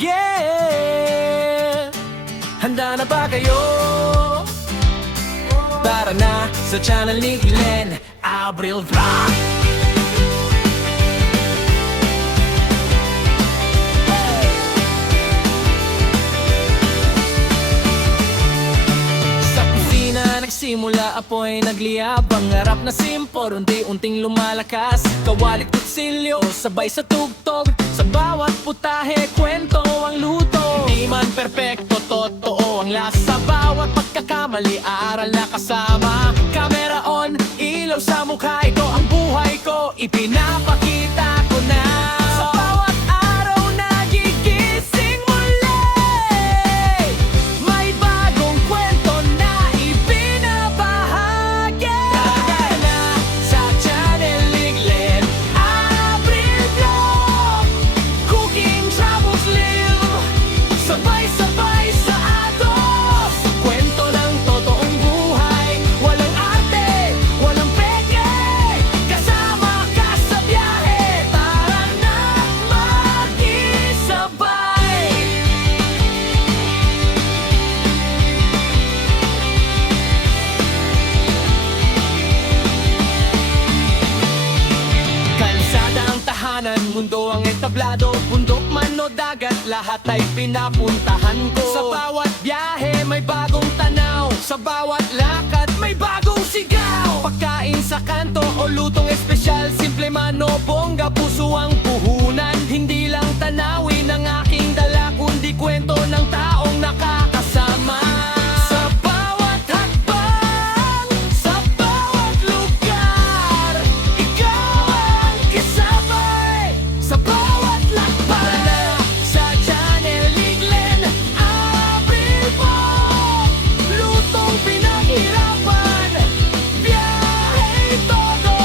Yeah! Handa na ba kayo? Tara na sa channel ni Glenn Abril Vlog. Sa kusina nagsimula apoy nagliyab. Pangarap na simpor, unti-unting lumalakas. Kawalik kutsilyo, sabay sa tugtog. Sa bawat putahe, kwento ang luto. Di man perpekto, totoo ang lasa. Sa bawat pagkakamali, aral na kasama. Camera on, ilaw sa mukha. Ito ang buhay ko, ipinapakita ko na. Sa bawat araw nagigising muli, may bagong kwento na ibinabahagi. Tara na sa channel ni Glenn Abril Vlog. Cooking, travels, live, sabay-sabay sa atos. Kwento ng totoong buhay, walang arte, walang peke. Kasama ka sa biyahe, tara na makisabay. Kalsada ang tahanan, mundo ang entablado. Bundok man o dagat, lahat ay pinapuntahan ko. Sa bawat biyahe may bagong tanaw, sa bawat lakad may bagong sigaw. Pagkain sa kanto o lutong espesyal, simple man o bongga, puso ang puhunan. Hindi lang tanawin ang aking dala, kundi kwento ng taong nakakasama. Sa bawat hakbang, sa bawat lugar, ikaw ang kasabay. Sa bawat lakbay, sa channel ni Glenn Abril Vlog. Lutong pinaghirapan, biyahe todo.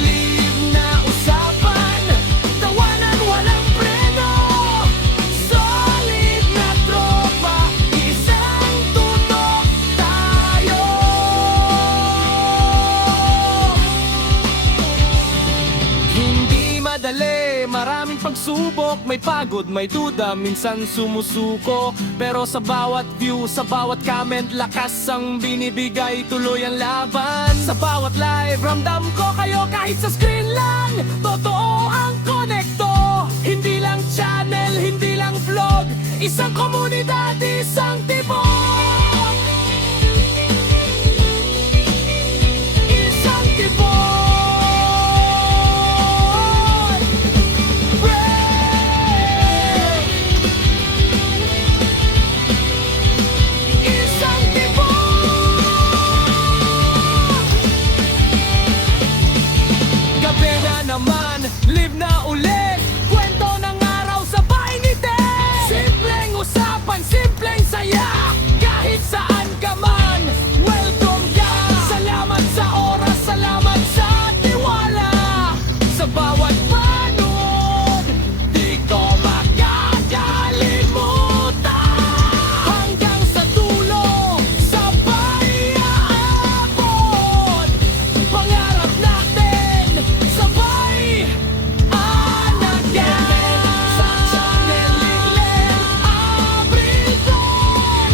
Live na usapan, tawanan walang preno. Solid na tropa, isang tutok tayo. Hindi madali, maraming pagsubok. May pagod, may duda, minsan sumusuko. Pero sa bawat view, sa bawat comment, lakas ang binibigay, tuloy ang laban. Sa bawat live, ramdam ko kayo kahit sa screen lang. Totoo ang konekto, hindi lang channel, hindi lang vlog. Isang komunidad, isang tibok. Isang tibok. Isang tibok. Gabi na naman, live na ulit. Kwento ng araw sabay ni Ted. Simpleng usapan, simpleng saya. Kahit saan ka man, welcome ka. Salamat sa oras, salamat sa tiwala. Sa bawat panood, di ko makakalimutan. Hanggang sa dulo, sabay aabot. Pangarap natin, sabay anagan. Sa channel ni Glenn Abril Vlog.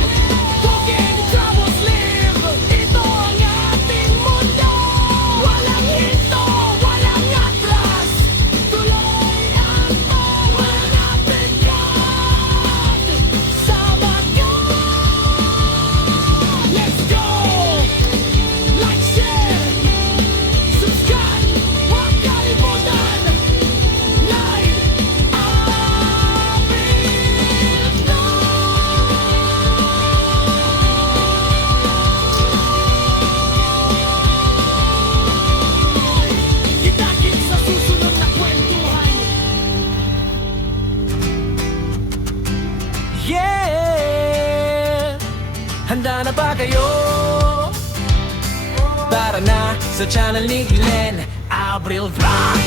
Cooking, travels, live, ito ang ating mundo. Walang hinto, walang atras, tuloy ang paghanapin ka. Sama ka. Let's go! Like, share, subscribe, huwag kalimutan. Live Abril Vlog. Kita-kits sa susunod na kwentuhan. Yeah! Handa na ba kayo? Tara na sa channel ni Glenn Abril Vlog.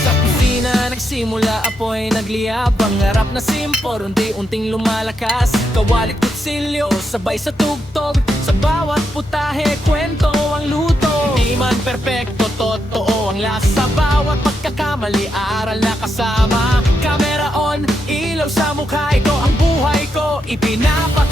Sa kusina Nagsimula apoy nagliyab, pangarap na simpor, unti-unting lumalakas. Kawalit kutsilyo, sabay sa tugtog, sa bawat putahe, kwento ang luto. Di man perpekto, totoo ang lasa. Bawat pagkakamali, aral na kasama. Camera on, ilaw sa mukha, ito ang buhay ko, ipinapak